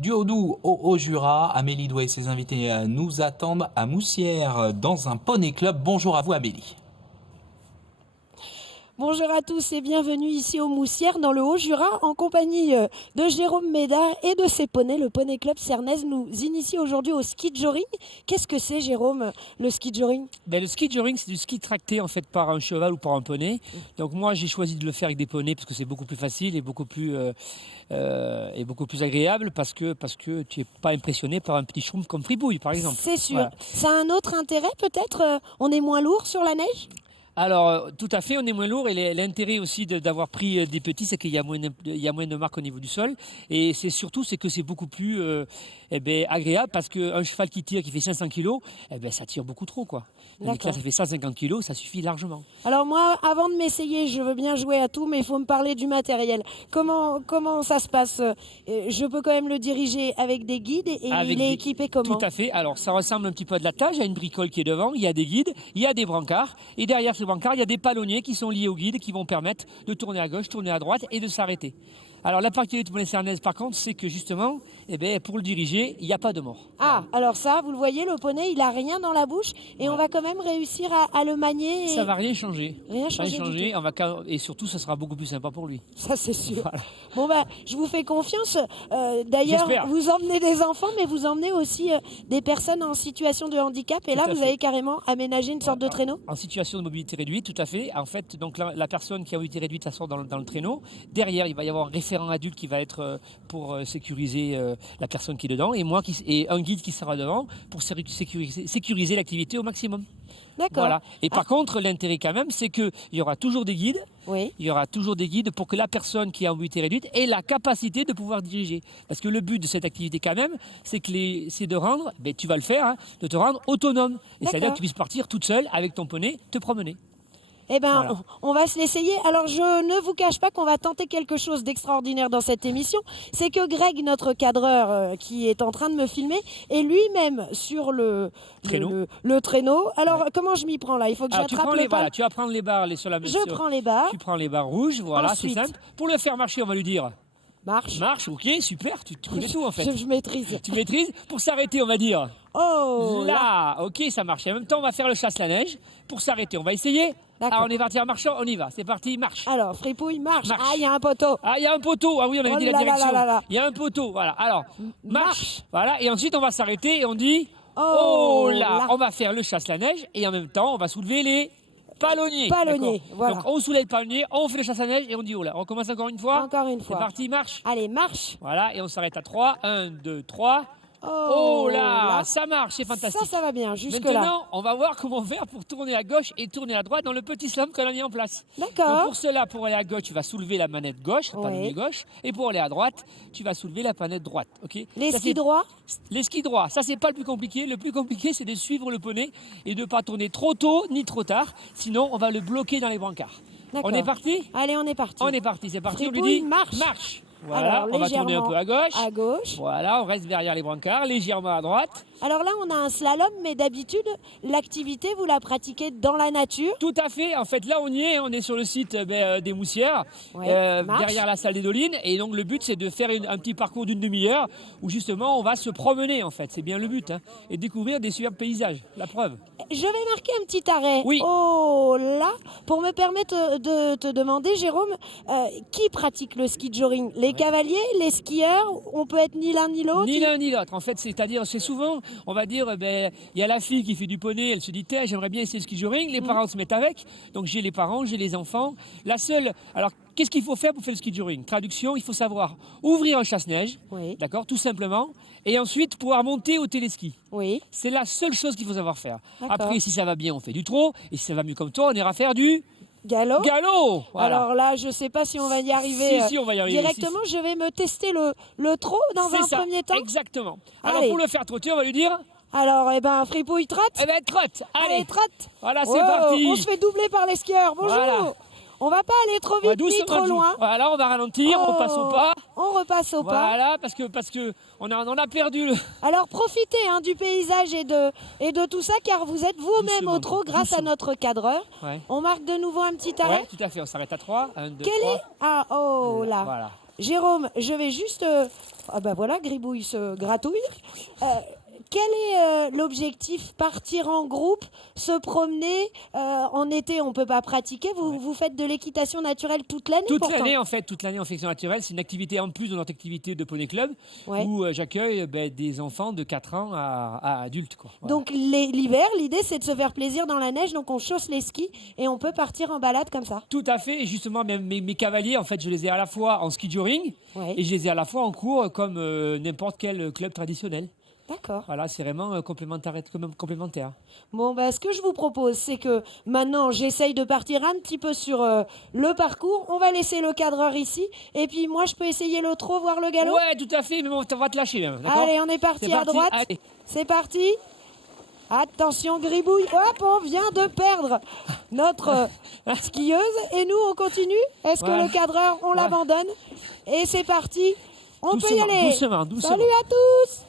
Du Haut-Doubs au Haut-Jura, Amélie Douai et ses invités nous attendent à Moussières dans un poney club. Bonjour à vous Amélie. Bonjour à tous et bienvenue ici au Moussières dans le Haut-Jura en compagnie de Jérôme Médard et de ses poneys. Le Poney Club Sernaise nous initie aujourd'hui au ski joring. Qu'est-ce que c'est Jérôme, le ski joring? Le ski joring, c'est du ski tracté en fait par un cheval ou par un poney. Donc moi j'ai choisi de le faire avec des poneys parce que c'est beaucoup plus facile et beaucoup plus agréable parce que tu n'es pas impressionné par un petit schtroumpf comme Fripouille par exemple. C'est sûr. Voilà. Ça a un autre intérêt peut-être on est moins lourd sur la neige? Alors, tout à fait, on est moins lourd et l'intérêt aussi d'avoir pris des petits, c'est qu'il y a moins de marques au niveau du sol. Et c'est surtout que c'est beaucoup plus agréable parce qu'un cheval qui tire, qui fait 500 kg, ça tire beaucoup trop, quoi. Donc là, ça fait 150 kg, ça suffit largement. Alors moi, avant de m'essayer, je veux bien jouer à tout, mais il faut me parler du matériel. Comment ça se passe? Je peux quand même le diriger avec des guides et il est équipé comment? Tout à fait. Alors, ça ressemble un petit peu à de l'attelage. Il y a une bricole qui est devant, il y a des guides, il y a des brancards. Et derrière ces brancards, il y a des palonniers qui sont liés aux guides qui vont permettre de tourner à gauche, tourner à droite et de s'arrêter. Alors la particularité de poney Sernaise par contre, c'est que justement, pour le diriger, il n'y a pas de mort. Ah, alors ça, vous le voyez, le poney, il n'a rien dans la bouche et on va quand même réussir à le manier. Ça ne va rien changer. Rien changer. Et surtout, ça sera beaucoup plus sympa pour lui. Ça, c'est sûr. Voilà. Bon, je vous fais confiance. D'ailleurs, vous emmenez des enfants, mais vous emmenez aussi des personnes en situation de handicap. Et là, vous avez carrément aménagé une sorte de traîneau? En situation de mobilité réduite, tout à fait. En fait, donc la personne qui a mobilité réduite s'assoit dans le traîneau. Derrière, il va y avoir un référent adulte qui va être pour sécuriser la personne qui est dedans et un guide qui sera devant pour sécuriser l'activité au maximum. D'accord. Voilà. Et par contre, l'intérêt quand même, c'est qu'il y aura toujours des guides. Oui. Il y aura toujours des guides pour que la personne qui est en mobilité réduite ait la capacité de pouvoir diriger. Parce que le but de cette activité quand même, c'est de rendre, tu vas le faire, hein, de te rendre autonome. Et c'est-à-dire que tu puisses partir toute seule avec ton poney, te promener. Eh bien, voilà. On va se l'essayer. Alors, je ne vous cache pas qu'on va tenter quelque chose d'extraordinaire dans cette émission. C'est que Greg, notre cadreur qui est en train de me filmer, est lui-même sur le traîneau. Alors, comment je m'y prends là? Il faut que j'attrape le pas. Tu vas prendre les barres sur la Je prends les barres. Tu prends les barres rouges, voilà, c'est simple. Pour le faire marcher, on va lui dire... Marche, ok, super, tu connais tout en fait. Je maîtrise. Tu maîtrises. Pour s'arrêter, on va dire... Oh là, ok, ça marche. Et en même temps, on va faire le chasse-la-neige. Pour s'arrêter, on va essayer. Ah, on est parti en marchant, on y va. C'est parti, marche. Alors, Fripouille, marche. Ah, il y a un poteau. Ah, il y a un poteau. Ah oui, on avait dit la direction. Il y a un poteau, voilà. Alors, marche. Voilà, et ensuite, on va s'arrêter et on dit... Oh là. On va faire le chasse-la-neige et en même temps, on va soulever les... palonniers. Voilà. Donc on soulève le palonnier, on fait le chasse à neige et on dit oh là. On recommence encore une fois. Encore une fois. C'est parti, marche. Allez, marche. Voilà, et on s'arrête à 3. 1, 2, 3. Oh là, ça marche, c'est fantastique. Ça va bien, jusque-là. Maintenant, on va voir comment faire pour tourner à gauche et tourner à droite dans le petit slalom qu'on a mis en place. D'accord. Pour cela, pour aller à gauche, tu vas soulever la manette gauche, le palonnier gauche. Et pour aller à droite, tu vas soulever la manette droite. Okay, les skis droits? Les skis droits, ça c'est pas le plus compliqué. Le plus compliqué, c'est de suivre le poney et de ne pas tourner trop tôt ni trop tard. Sinon, on va le bloquer dans les brancards. On est parti? Allez, on est parti. On est parti, c'est parti. Fripouille, on lui dit marche. Voilà, on va tourner un peu à gauche. À gauche. Voilà, on reste derrière les brancards, légèrement à droite. Alors là, on a un slalom, mais d'habitude, l'activité, vous la pratiquez dans la nature? Tout à fait. En fait, là, on est sur le site des Moussières, derrière la salle des Dolines. Et donc, le but, c'est de faire un petit parcours d'une demi-heure où, justement, on va se promener, en fait. C'est bien le but. Hein, et découvrir des superbes paysages. La preuve. Je vais marquer un petit arrêt. Oui. Oh là, pour me permettre de te demander, Jérôme, qui pratique le ski joring? Les cavaliers, les skieurs? On peut être ni l'un ni l'autre? Ni l'un ni l'autre. En fait, c'est souvent, on va dire, il y a la fille qui fait du poney, elle se dit, j'aimerais bien essayer le ski joring. Les parents se mettent avec. Donc, j'ai les parents, j'ai les enfants. Alors, qu'est-ce qu'il faut faire pour faire le ski joring? Traduction, il faut savoir ouvrir un chasse-neige, d'accord, tout simplement, et ensuite pouvoir monter au téléski. Oui. C'est la seule chose qu'il faut savoir faire. Après, si ça va bien, on fait du trot, et si ça va mieux comme toi, on ira faire du... Galop. Voilà. Alors là, je ne sais pas si on va y arriver. Si, on va y arriver. Directement, je vais me tester le trot dans un premier temps. Exactement. Alors, pour le faire trotter, on va lui dire... Alors, Fripouille, trotte. Trotte. Allez, trotte. Voilà, c'est parti. On se fait doubler par les skieurs. Bonjour. Voilà. On va pas aller trop vite ni trop loin. Voilà, on va ralentir, on passe au pas. On repasse au pas. Voilà, parce que on a perdu le... Alors profitez du paysage et de tout ça, car vous êtes vous-même au trot grâce à notre cadreur. On marque de nouveau un petit arrêt. Oui, tout à fait, on s'arrête à 3. 1, 2, 3. Ah, oh là. Voilà. Jérôme, je vais juste... ah bah voilà, Gribouille se gratouille. Quel est l'objectif? Partir en groupe, se promener en été, on ne peut pas pratiquer. Vous faites de l'équitation naturelle toute l'année? Toute pourtant. l'année, en fait, toute l'année en sélection naturelle. C'est une activité en plus de notre activité de Poney Club Ouais. où j'accueille des enfants de 4 ans à adultes. Quoi. Voilà. Donc l'hiver, l'idée c'est de se faire plaisir dans la neige, donc on chausse les skis et on peut partir en balade comme ça. Tout à fait. Et justement, mes cavaliers, en fait, je les ai à la fois en ski joring Ouais. et je les ai à la fois en cours comme n'importe quel club traditionnel. D'accord. Voilà, c'est vraiment complémentaire. Bon, bah, ce que je vous propose, c'est que maintenant, j'essaye de partir un petit peu sur le parcours. On va laisser le cadreur ici. Et puis, moi, je peux essayer le trot, voir le galop. Ouais, tout à fait. Mais bon, on va te lâcher même. D'accord. Allez, on est parti C'est à parti. droite. Allez. C'est parti. Attention, Gribouille. Hop, on vient de perdre notre skieuse. Et nous, on continue. Est-ce que Ouais. le cadreur, on Ouais. l'abandonne? Et c'est parti. On peut y Doucement, aller. doucement. Salut à tous.